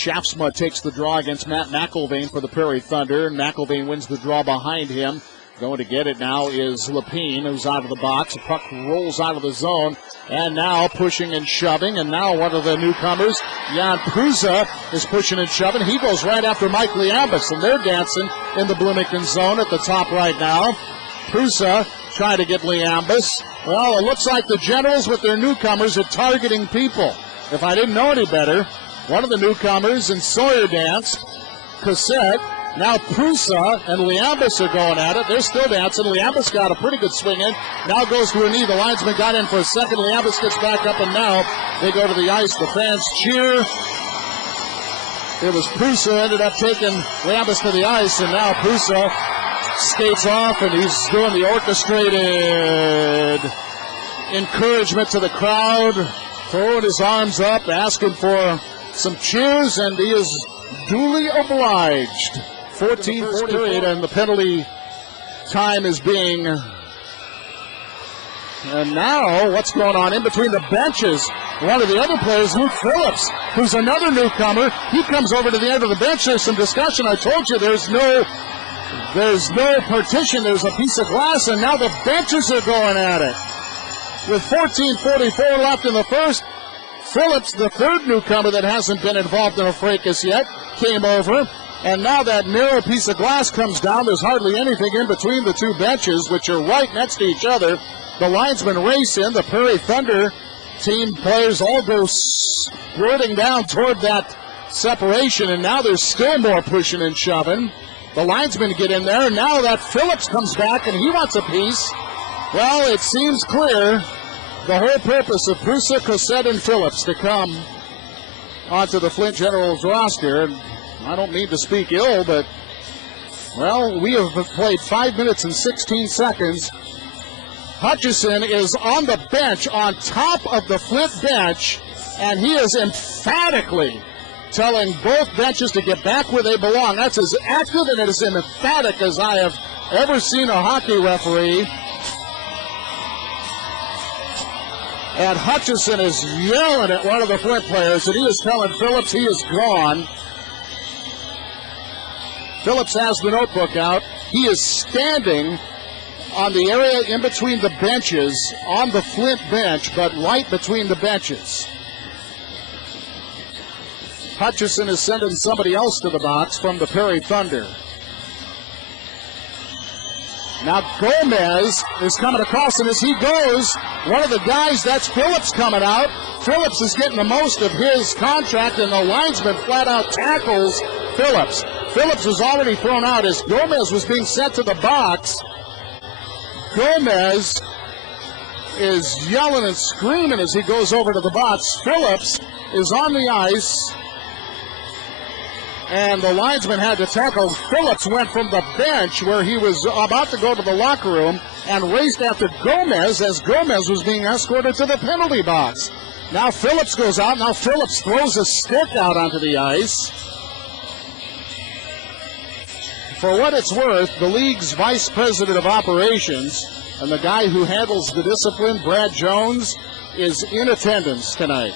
Shaftsma takes the draw against Matt McElvain for the Prairie Thunder. And McElvain wins the draw behind him. Going to get it now is Lapine, who's out of the box. The puck rolls out of the zone. And now pushing and shoving. And now one of the newcomers, Jan Prusa, is pushing and shoving. He goes right after Mike Liambas. And they're dancing in the Bloomington zone at the top right now. Prusa trying to get Liambas. Well, it looks like the Generals with their newcomers are targeting people. If I didn't know any better, one of the newcomers in Sawyer dance, Cassette. Now Prusa and Liambas are going at it. They're still dancing. Liambas got a pretty good swing in. Now goes to a knee. The linesman got in for a second. Liambas gets back up, and now they go to the ice. The fans cheer. It was Prusa ended up taking Liambas to the ice, and now Prusa skates off, and he's doing the orchestrated encouragement to the crowd, throwing his arms up, asking for some cheers, and he is duly obliged. 14th period, and the penalty time is being... And now, what's going on in between the benches? One of the other players, Luke Phillips, who's another newcomer, he comes over to the end of the bench. There's some discussion. I told you there's no partition. There's a piece of glass, and now the benches are going at it. With 14:44 left in the first, Phillips, the third newcomer that hasn't been involved in a fracas yet, came over, and now that narrow piece of glass comes down. There's hardly anything in between the two benches, which are right next to each other. The linesmen race in. The Prairie Thunder team players all go squirting down toward that separation, and now there's still more pushing and shoving. The linesmen get in there, and now that Phillips comes back, and he wants a piece. Well, it seems clear the whole purpose of Prusa, Cossette, and Phillips to come onto the Flint Generals roster. And I don't mean to speak ill, but, well, we have played 5 minutes and 16 seconds. Hutchison is on the bench, on top of the Flint bench, and he is emphatically telling both benches to get back where they belong. That's as active and as emphatic as I have ever seen a hockey referee. And Hutchison is yelling at one of the Flint players, and he is telling Phillips he is gone. Phillips has the notebook out. He is standing on the area in between the benches, on the Flint bench, but right between the benches. Hutchison is sending somebody else to the box from the Prairie Thunder. Now Gomez is coming across, and as he goes, one of the guys, that's Phillips coming out. Phillips is getting the most of his contract, and the linesman flat out tackles Phillips. Phillips was already thrown out as Gomez was being sent to the box. Gomez is yelling and screaming as he goes over to the box. Phillips is on the ice, and the linesman had to tackle. Phillips went from the bench where he was about to go to the locker room and raced after Gomez as Gomez was being escorted to the penalty box. Now Phillips goes out. Now Phillips throws a stick out onto the ice. For what it's worth, the league's vice president of operations and the guy who handles the discipline, Brad Jones, is in attendance tonight.